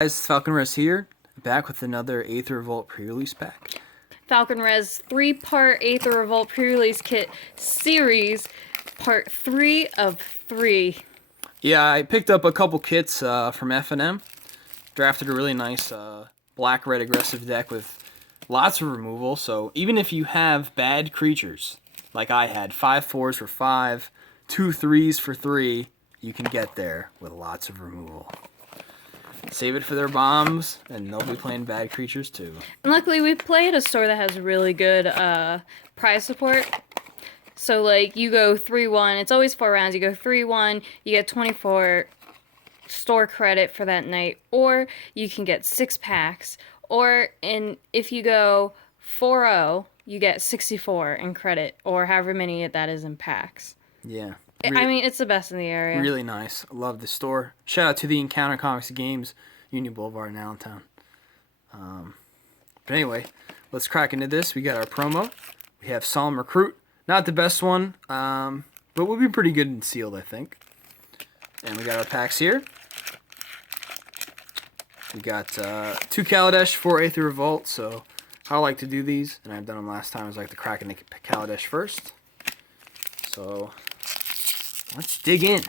Guys, Falconres here, back with another AETHER REVOLT pre-release pack. Falconres 3-part AETHER REVOLT pre-release kit series, part 3 of 3. Yeah, I picked up a couple kits from F&M. Drafted a really nice black-red aggressive deck with lots of removal. So even if you have bad creatures, like I had, 5 4s for 5, 2 3s for 3, you can get there with lots of removal. Save it for their bombs, and they'll be playing bad creatures too. And luckily we play at a store that has really good prize support. So like you go 3-1, it's always 4 rounds, you go 3-1, you get 24 store credit for that night, or you can get 6 packs, or if you go 4-0, you get 64 in credit, or however many that is in packs. Yeah. I mean, it's the best in the area. Really nice. I love the store. Shout out to the Encounter Comics Games, Union Boulevard in Allentown. But anyway, let's crack into this. We got our promo. We have Solemn Recruit. Not the best one, but we'll be pretty good in sealed, I think. And we got our packs here. We got 2 Kaladesh, 4 AETHER Revolt. So how I like to do these, and I've done them last time, is like to crack in the Kaladesh first. So let's dig in.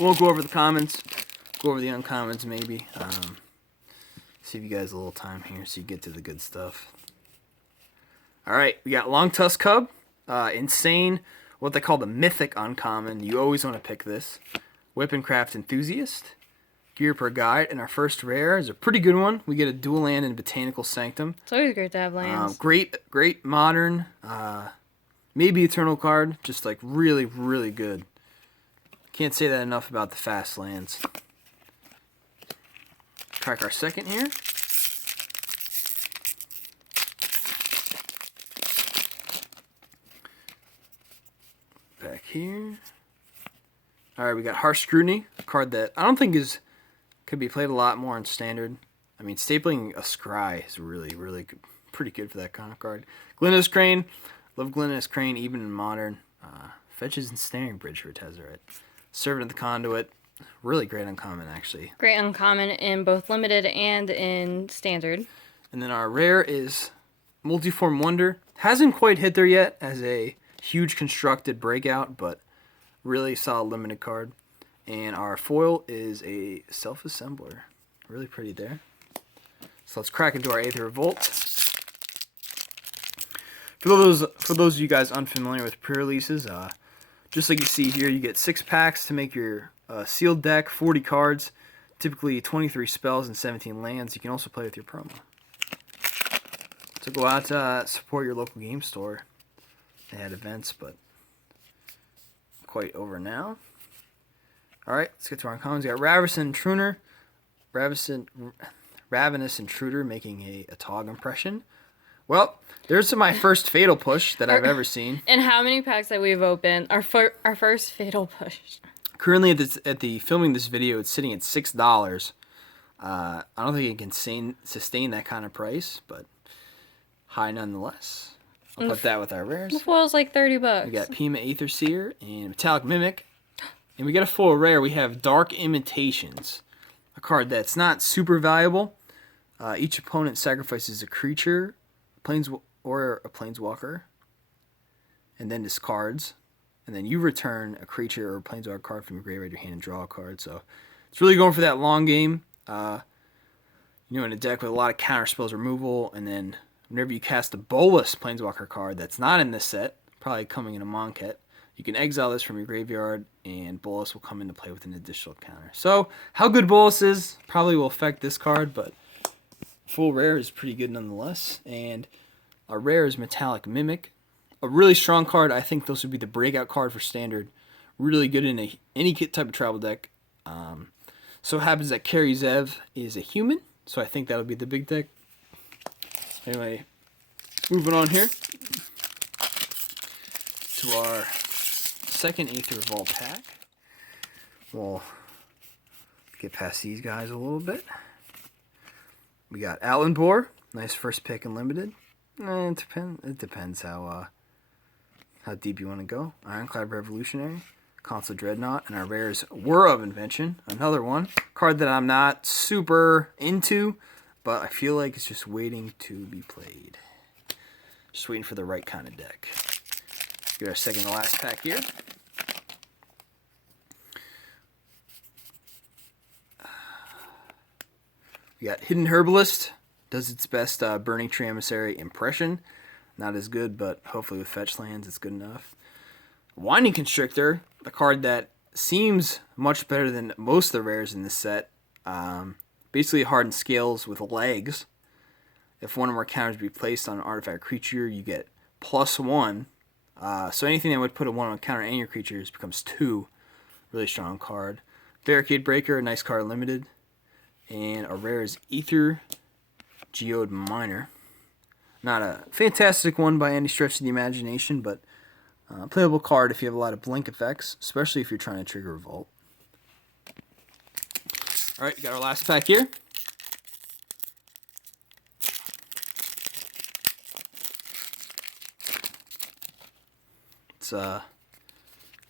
We'll go over the commons, go over the uncommons maybe. See if you guys have a little time here so you get to the good stuff. Alright, we got Long Tusk Cub. Insane, what they call the mythic uncommon. You always want to pick this. Weapon Craft Enthusiast. Gear per Guide. And our first rare is a pretty good one. We get a dual land in Botanical Sanctum. It's always great to have lands. Great modern. Maybe Eternal card, just like really, really good. Can't say that enough about the fast lands. Crack our second here. Back here. Alright, we got Harsh Scrutiny, a card that I don't think could be played a lot more in Standard. I mean, stapling a Scry is really, really good, pretty good for that kind of card. Glynis Crane. Love Glynis Crane even in Modern. Fetches and Snaring Bridge for Tezzeret. Servant of the Conduit. Really great uncommon, actually. Great uncommon in both Limited and in Standard. And then our rare is Multiform Wonder. Hasn't quite hit there yet as a huge constructed breakout, but really solid limited card. And our foil is a Self-Assembler. Really pretty there. So let's crack into our AETHER Revolt. For those of you guys unfamiliar with pre-releases, just like you see here, you get 6 packs to make your sealed deck, 40 cards, typically 23 spells and 17 lands. You can also play with your promo. So go out, support your local game store. They had events, but quite over now. Alright, let's get to our uncommons. We got Ravenous Intruder making a Tog impression. Well, there's my first Fatal Push that I've ever seen. And how many packs that we've opened? Our first Fatal Push. Currently, at the filming this video, it's sitting at $6. I don't think it can sustain that kind of price, but high nonetheless. I'll put that with our rares. The foil's like $30. We got Pima Aether Seer and Metallic Mimic. And we got a full rare. We have Dark Imitations, a card that's not super valuable. Each opponent sacrifices a creature, or a planeswalker, and then discards, and then you return a creature or a planeswalker card from your graveyard to your hand and draw a card. So it's really going for that long game. In a deck with a lot of counter spells removal, and then whenever you cast a Bolus planeswalker card that's not in this set, probably coming in a Monket, you can exile this from your graveyard, and Bolus will come into play with an additional counter. So how good Bolus is probably will affect this card, but full rare is pretty good nonetheless. And our rare is Metallic Mimic. A really strong card. I think this would be the breakout card for Standard. Really good in any type of tribal deck. So it happens that Kari Zev is a human, so I think that'll be the big deck. Anyway, moving on here to our second AETHER Revolt pack. We'll get past these guys a little bit. We got Allenbor, nice first pick in Limited. It depends how deep you want to go. Ironclad Revolutionary, Console Dreadnought, and our rares Whir of Invention, another one. Card that I'm not super into, but I feel like it's just waiting to be played. Just waiting for the right kind of deck. Get our second to last pack here. We got Hidden Herbalist. Does its best Burning Tree Emissary impression. Not as good, but hopefully with fetch lands it's good enough. Winding Constrictor, a card that seems much better than most of the rares in this set. Basically hardened scales with legs. If one or more counters be placed on an artifact creature, you get +1. So anything that would put a 1 on counter any of your creatures becomes 2. Really strong card. Barricade Breaker, a nice card, limited. And our rare is Aether Geode Miner. Not a fantastic one by any stretch of the imagination, but playable card if you have a lot of blink effects, especially if you're trying to trigger Revolt. Alright, we got our last pack here. Let's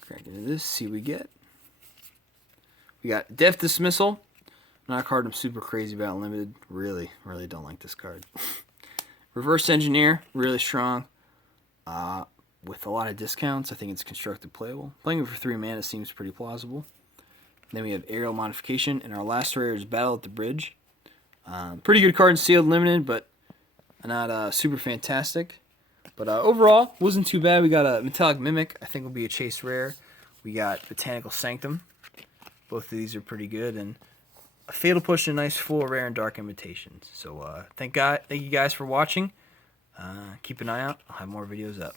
crack into this, see what we get. We got Death Dismissal. Not a card I'm super crazy about limited. Really don't like this card. Reverse Engineer, really strong. With a lot of discounts, I think it's constructed playable. Playing it for 3 mana seems pretty plausible. Then we have Aerial Modification, and our last rare is Battle at the Bridge. Pretty good card in sealed limited, but not super fantastic. But overall, wasn't too bad. We got a Metallic Mimic, I think will be a chase rare. We got Botanical Sanctum. Both of these are pretty good, and a Fatal Push and a nice full rare and Dark Invitations. So thank you guys for watching. Keep an eye out. I'll have more videos up.